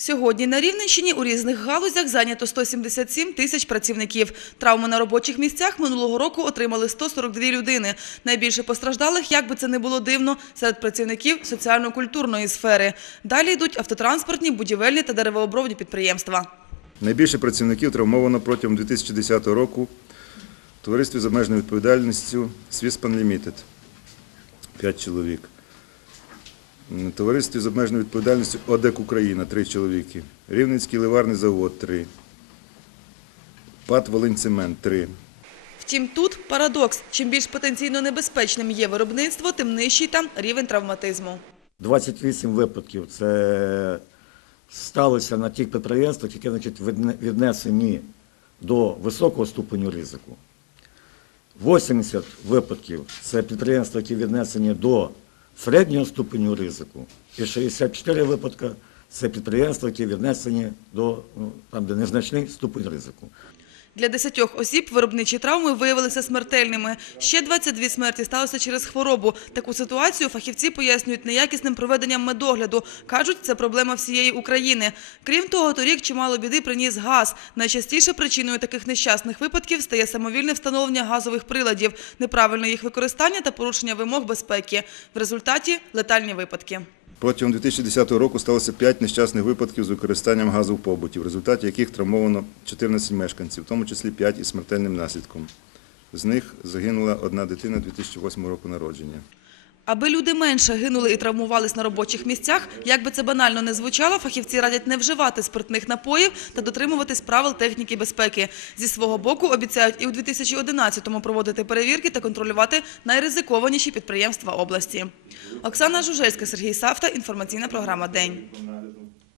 Сьогодні на Рівненщині у різних галузях зайнято 177 тисяч працівників. Травми на робочих місцях минулого року отримали 142 людини. Найбільше постраждалих, як би це не було дивно, серед працівників соціально-культурної сфери. Далі йдуть автотранспортні, будівельні та деревообробні підприємства. Найбільше працівників травмовано протягом 2010 року в товаристві з обмеженою відповідальністю Swisspan Limited – 5 чоловік. Товаристві з обмеженою відповідальністю ОДЕК Україна – 3 чоловіки. Рівненський ливарний завод – 3. ПАТ Волиньцемент – 3. Втім, тут парадокс. Чим більш потенційно небезпечним є виробництво, тим нижчий там рівень травматизму. 28 випадків це сталося на тих підприємствах, які значить, віднесені до високого ступеню ризику. 80 випадків це підприємства, які віднесені до середнього ступеню ризику. І 64 випадки це підприємства, які віднесені до ну, там, де незначний ступень ризику. Для 10 осіб виробничі травми виявилися смертельними. Ще 22 смерті сталося через хворобу. Таку ситуацію фахівці пояснюють неякісним проведенням медогляду. Кажуть, це проблема всієї України. Крім того, торік чимало біди приніс газ. Найчастіше причиною таких нещасних випадків стає самовільне встановлення газових приладів, неправильне їх використання та порушення вимог безпеки. В результаті летальні випадки. Протягом 2010 року сталося 5 нещасних випадків з використанням газу в побуті, в результаті яких травмовано 14 мешканців, в тому числі 5 із смертельним наслідком. З них загинула одна дитина 2008 року народження. Аби люди менше гинули і травмувались на робочих місцях, як би це банально не звучало, фахівці радять не вживати спиртних напоїв та дотримуватись правил техніки безпеки. Зі свого боку обіцяють і у 2011-му проводити перевірки та контролювати найризикованіші підприємства області. Оксана Жужельська, Сергій Савта, інформаційна програма «День».